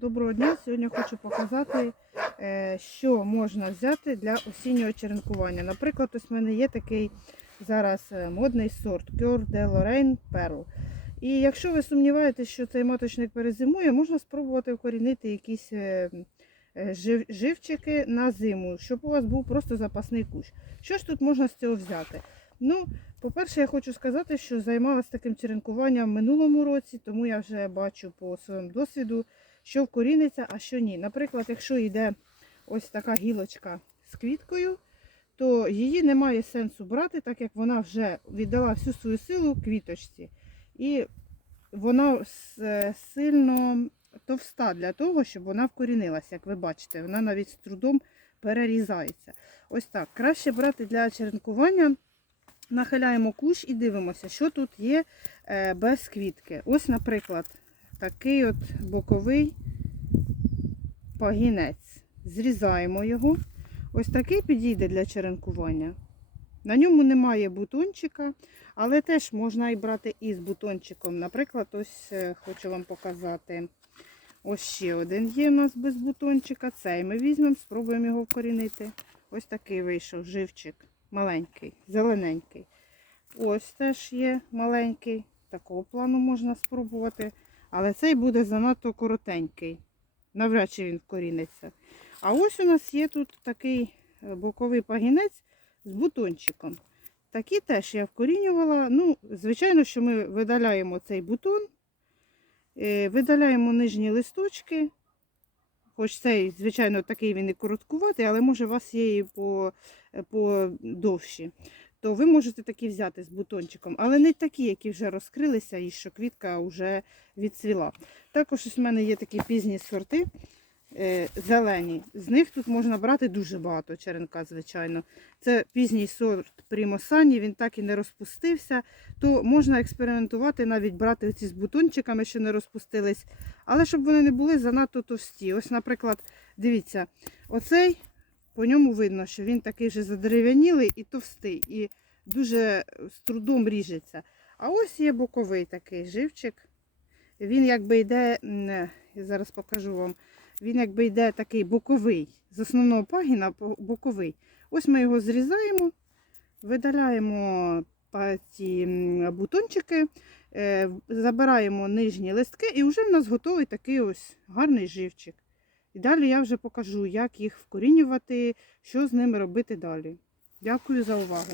Доброго дня! Сьогодні хочу показати, е, що можна взяти для осіннього черенкування. Наприклад, ось в мене є такий зараз е, модний сорт Cœur de Lorraine Pearl. І якщо ви сумніваєтесь, що цей маточник перезимує, можна спробувати вкорінити якісь е, жив- живчики на зиму, щоб у вас був просто запасний кущ. Що ж тут можна з цього взяти? Ну, по-перше, я хочу сказати, що займалася таким черенкуванням в минулому році, тому я вже бачу по своєму досвіду, що вкоріниться, а що ні. Наприклад, якщо йде ось така гілочка з квіткою, то її немає сенсу брати, так як вона вже віддала всю свою силу квіточці. І вона сильно товста для того, щоб вона вкорінилася, як ви бачите, вона навіть з трудом перерізається. Ось так. Краще брати для черенкування. Нахиляємо кущ і дивимося, що тут є е, без квітки. Ось, наприклад, такий от боковий пагінець. Зрізаємо його. Ось такий підійде для черенкування. На ньому немає бутончика, але теж можна і брати із бутончиком. Наприклад, ось е, хочу вам показати. Ось ще один є у нас без бутончика. Цей ми візьмемо, спробуємо його вкорінити. Ось такий вийшов живчик. Маленький, зелененький. Ось теж є маленький. Такого плану можна спробувати. Але цей буде занадто коротенький. Навряд чи він вкоріниться. А ось у нас є тут такий е, боковий пагінець з бутончиком. Такі теж я вкорінювала. Ну, звичайно, що ми видаляємо цей бутон, е, видаляємо нижні листочки. Хоч цей, звичайно, такий він і короткуватий, але може у вас є і по, е, по довші. То ви можете такі взяти з бутончиком, але не такі, які вже розкрилися і що квітка вже відцвіла. Також в мене є такі пізні сорти е, зелені. З них тут можна брати дуже багато черенка, звичайно. Це пізній сорт Примосані, він так і не розпустився. То можна експериментувати, навіть брати ці з бутончиками, що не розпустились. Але щоб вони не були занадто товсті. Ось, наприклад, дивіться, оцей, по ньому видно, що він такий вже задерев'янілий і товстий, і дуже з трудом ріжеться. А ось є боковий такий живчик. Він якби йде, я зараз покажу вам, він якби йде такий боковий, з основного пагіна боковий. Ось ми його зрізаємо, видаляємо ці бутончики, е, забираємо нижні листки і вже в нас готовий такий ось гарний живчик. І далі я вже покажу, як їх вкорінювати, що з ними робити далі. Дякую за увагу.